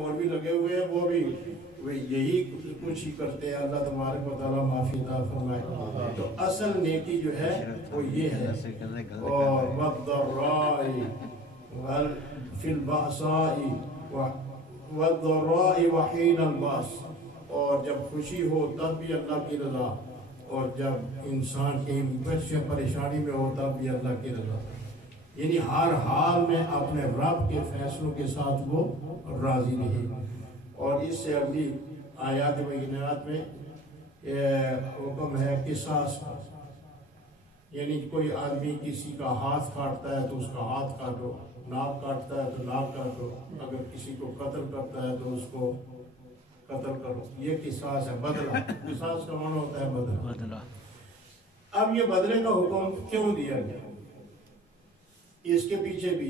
اور بھی لگے ہوئے ہیں وہ بھی یہی کچھ ہی کرتے ہیں. اللہ تبارک و تعالیٰ معافی عطا فرمائے. تو اصل نیکی جو ہے وہ یہ ہے. اور والضراء فی البأساء والضراء وحین الباس، اور جب خوشی ہو تب بھی اللہ کی رضا، اور جب انسان کی پریشانی میں ہو تب بھی اللہ کی رضا. یعنی ہر حال میں اپنے رب کے فیصلوں کے ساتھ وہ راضی رہے. اور اس سے اگلی آیات بینات میں حکم ہے قصاص کا. یعنی کوئی آدمی کسی کا ہاتھ کاٹتا ہے تو اس کا ہاتھ کاٹو، ناک کاٹتا ہے تو ناک کاٹو، اگر کسی کو قتل کرتا ہے تو اس کو قتل کرو. یہ قصاص ہے، بدلہ. قصاص کا معنی ہوتا ہے بدلہ. اب یہ بدلے کا حکم کیوں دیا گیا؟ اس کے پیچھے بھی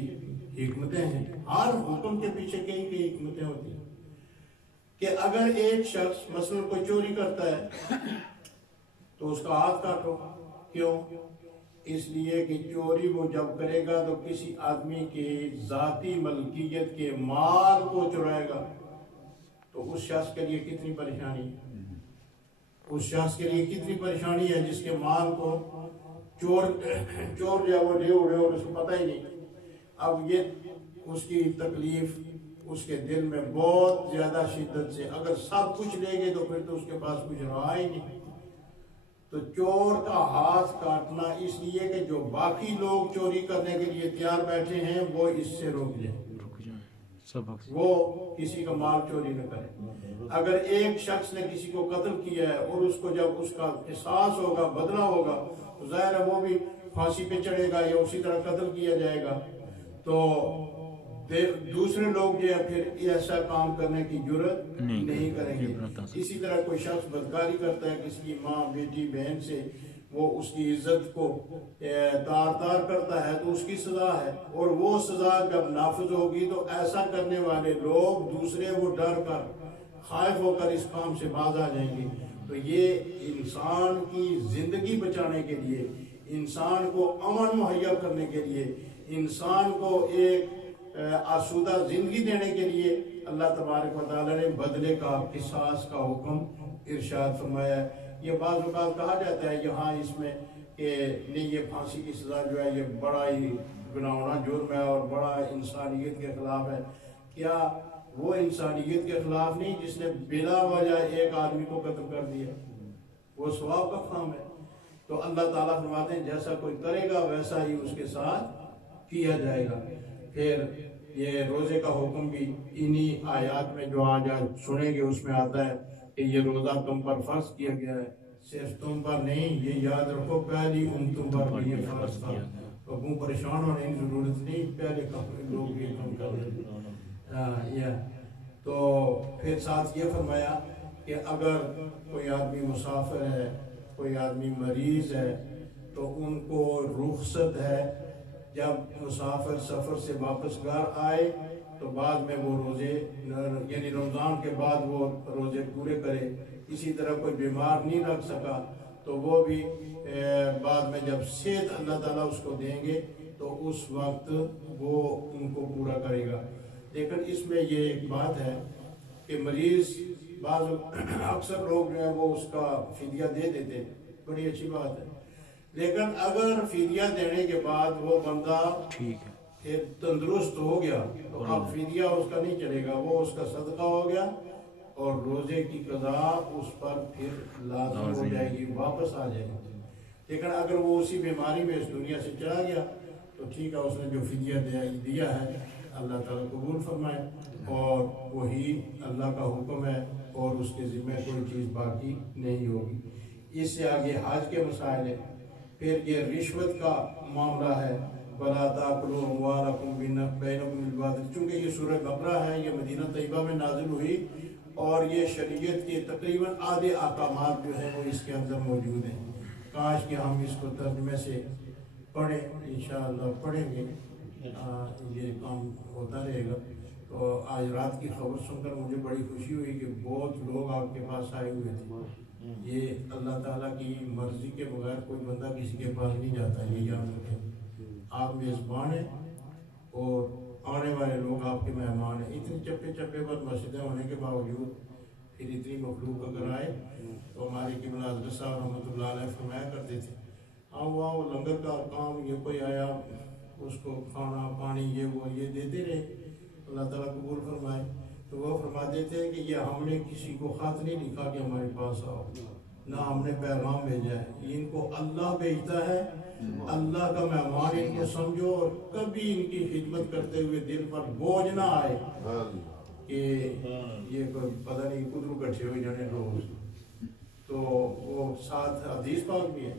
حکمتیں ہیں. ہر حکم کے پیچھے کئی کئی حکمتیں ہوتی ہیں. کہ اگر ایک شخص مثلا کوئی چوری کرتا ہے تو اس کا ہاتھ کاٹو. کیوں؟ اس لیے کہ چوری وہ جب کرے گا تو کسی آدمی کی ذاتی ملکیت کے مال کو چرائے گا، تو اس شخص کے لیے کتنی پریشانی ہے. اس شخص کے لیے کتنی پریشانی ہے جس کے مال کو چور جو ہے وہ لے اڑے اور اس کو پتہ ہی نہیں. اب یہ اس کی تکلیف اس کے دل میں بہت زیادہ شدت سے، اگر سب کچھ لے گئے تو پھر تو اس کے پاس کچھ رہا ہی نہیں. تو چور کا ہاتھ کاٹنا اس لیے کہ جو باقی لوگ چوری کرنے کے لیے تیار بیٹھے ہیں وہ اس سے روک جائیں، وہ کسی کا مال چوری نہ کرے. اگر ایک شخص نے کسی کو قتل کیا ہے اور اس کو جب اس کا قصاص ہوگا، بدلہ ہوگا، تو ظاہر ہے وہ بھی پھانسی پہ چڑھے گا یا اسی طرح قتل کیا جائے گا. تو دوسرے لوگ جو ہے پھر ایسا کام کرنے کی جرت نہیں کریں گے. اسی طرح کوئی شخص بدکاری کرتا ہے کسی کی ماں، بیٹی، بہن سے، وہ اس کی عزت کو تار تار کرتا ہے تو اس کی سزا ہے. اور وہ سزا جب نافذ ہوگی تو ایسا کرنے والے لوگ دوسرے وہ ڈر کر، خائف ہو کر اس کام سے باز آ جائیں گے. تو یہ انسان کی زندگی بچانے کے لیے، انسان کو امن مہیا کرنے کے لیے، انسان کو ایک آسودہ زندگی دینے کے لیے اللہ تبارک و تعالیٰ نے بدلے کا، قصاص کا حکم ارشاد فرمایا ہے. یہ بعض اوقات کہا جاتا ہے یہاں اس میں کہ نہیں، یہ پھانسی کی سزا جو ہے یہ بڑا ہی گناہونا جرم ہے اور بڑا انسانیت کے خلاف ہے. کیا وہ انسانیت کے خلاف نہیں جس نے بلا وجہ ایک آدمی کو قتل کر دیا؟ وہ ثواب کا کام ہے. تو اللہ تعالیٰ فرماتے ہیں جیسا کوئی کرے گا ویسا ہی اس کے ساتھ کیا جائے گا. پھر یہ روزے کا حکم بھی انہی آیات میں جو آج سنیں گے اس میں آتا ہے کہ یہ روزہ تم پر فرض کیا گیا ہے. صرف تم پر نہیں، یہ یاد رکھو پہلی تم پر بھی یہ فرض تھا. تو پریشان ہونے کی ضرورت نہیں، پہلے لوگ یہ کام کر رہے. تو پھر ساتھ یہ فرمایا کہ اگر کوئی آدمی مسافر ہے، کوئی آدمی مریض ہے، تو ان کو رخصت ہے جب مسافر سفر سے واپس گھر آئے تو بعد میں وہ روزے، یعنی رمضان کے بعد وہ روزے پورے کرے. اسی طرح کوئی بیمار نہیں رکھ سکا تو وہ بھی بعد میں جب صحت اللہ تعالیٰ اس کو دیں گے تو اس وقت وہ ان کو پورا کرے گا. لیکن اس میں یہ ایک بات ہے کہ مریض اکثر لوگ جو ہے وہ اس کا فدیہ دے دیتے، بڑی اچھی بات ہے. لیکن اگر فدیہ دینے کے بعد وہ بندہ پھر تندرست ہو گیا تو اب فدیہ اس کا نہیں چلے گا، وہ اس کا صدقہ ہو گیا اور روزے کی قضا اس پر پھر لازم ہو جائے گی، واپس آ جائے گی. لیکن اگر وہ اسی بیماری میں اس دنیا سے چلا گیا تو ٹھیک ہے، اس نے جو فدیہ دیا ہے اللہ تعالیٰ قبول فرمائے، اور وہی اللہ کا حکم ہے اور اس کے ذمہ کوئی چیز باقی نہیں ہوگی. اس سے آگے حج کے مسائل ہیں. پھر یہ رشوت کا معاملہ ہے، وَلَا تَأْكُلُوا أَمْوَالَكُمْ بَيْنَكُمْ بِالْبَاطِلِ. چونکہ یہ سورہ بقرہ ہے، یہ مدینہ طیبہ میں نازل ہوئی اور یہ شریعت کے تقریباً آدھے احکامات جو ہیں وہ اس کے اندر موجود ہیں. کاش کہ ہم اس کو ترجمے سے پڑھیں، انشاءاللہ پڑھیں گے، یہ کام ہوتا رہے گا. تو آج رات کی خبر سن کر مجھے بڑی خوشی ہوئی کہ بہت لوگ آپ کے پاس آئے ہوئے تھے. یہ اللہ تعالیٰ کی مرضی کے بغیر کوئی بندہ کسی کے پاس نہیں جاتا، یہ یاد رکھیں. آپ میزبان ہیں اور آنے والے لوگ آپ کے مہمان ہیں. اتنی چپے چپے پر مسجدیں ہونے کے باوجود پھر اتنی مخلوق اگر آئے تو ہماری قبلہ حضرت صاحب رحمۃ اللہ علیہ فرمایا کرتے تھے وہاں وہ لنگر کا کام یہ کوئی آیا اس کو کھانا پانی یہ دیتے رہے, اللہ تعالیٰ قبول فرمائے. تو وہ فرماتے تھے کہ یہ ہم نے کسی کو خط نہیں لکھا کہ ہمارے پاس آؤ, نہ ہم نے پیغام بھیجا ہے, ان کو اللہ بھیجتا ہے. اللہ کا مہمان ان کو سمجھو اور کبھی ان کی خدمت کرتے ہوئے دل پر بوجھ نہ آئے کہ یہ پتہ نہیں کدھروں کٹھے ہوئے جانے لوگ. تو وہ ساتھ حدیث پاک بھی ہے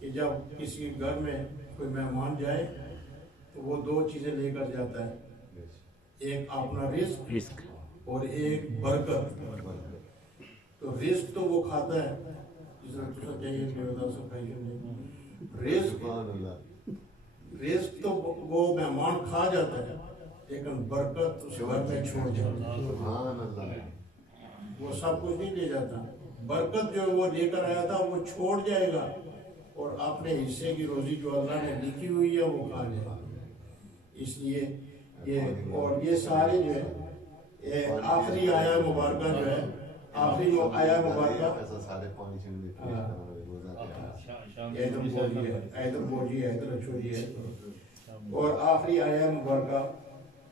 کہ جب کسی گھر میں کوئی مہمان جائے تو وہ دو چیزیں لے کر جاتا ہے, ایک اپنا رزق اور ایک برکت. تو رزق تو وہ کھاتا ہے جس طرح چاہیے رزق تو وہ مہمان کھا جاتا ہے, لیکن برکت اس گھر میں چھوڑ جاتا ہے. وہ سب کچھ نہیں لے جاتا, برکت جو وہ لے کر آیا تھا وہ چھوڑ جائے گا اور اپنے حصے کی روزی جو اللہ نے لکھی ہوئی ہے وہ کھا جائے گا. اس لیے یہ سارے جو ہے آخری آیا مبارکہ جو ہے آخری آیا مبارکہ اور آخری آیا مبارکہ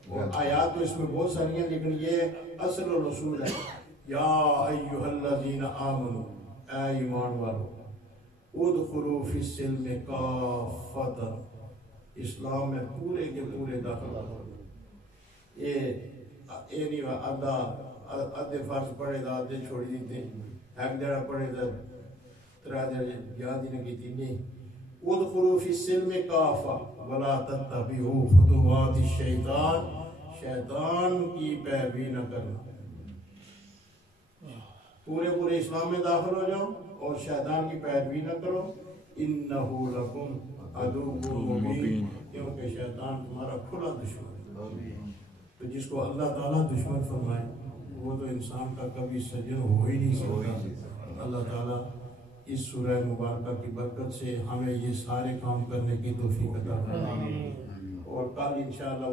اور آیات تو اس میں بہت ساری ہیں, لیکن یہ اصل و رسول ہے. یا ایھا الذین آمنوا, اے ایمان والو, ادخلوا فی السلم کافۃ, اسلام میں پورے کے پورے داخل ہو. یہ نہیں آدھے فرض پڑھے تھا آدھے چھوڑی دیتے, ایک جڑا پڑھے تھا ترا جڑے یاد ہی نہ کیتی. نہیں, ادخلوا فی السلم کافۃ ولا تتبعوا خطوات الشیطان, شیطان کی پیروی نہ کرنا. پورے اسلام میں داخل ہو جاؤ اور شیطان کی پیروی نہ کرو. انہ لکم عدو مبین, کیونکہ شیطان تمہارا کھلا دشمن ہے. تو جس کو اللہ تعالیٰ دشمن فرمائے وہ تو انسان کا کبھی سجن ہو ہی نہیں سکتا. اللہ تعالیٰ اس سورہ مبارکہ کی برکت سے ہمیں یہ سارے کام کرنے کی توفیق عطا فرمائے. اور کل انشاءاللہ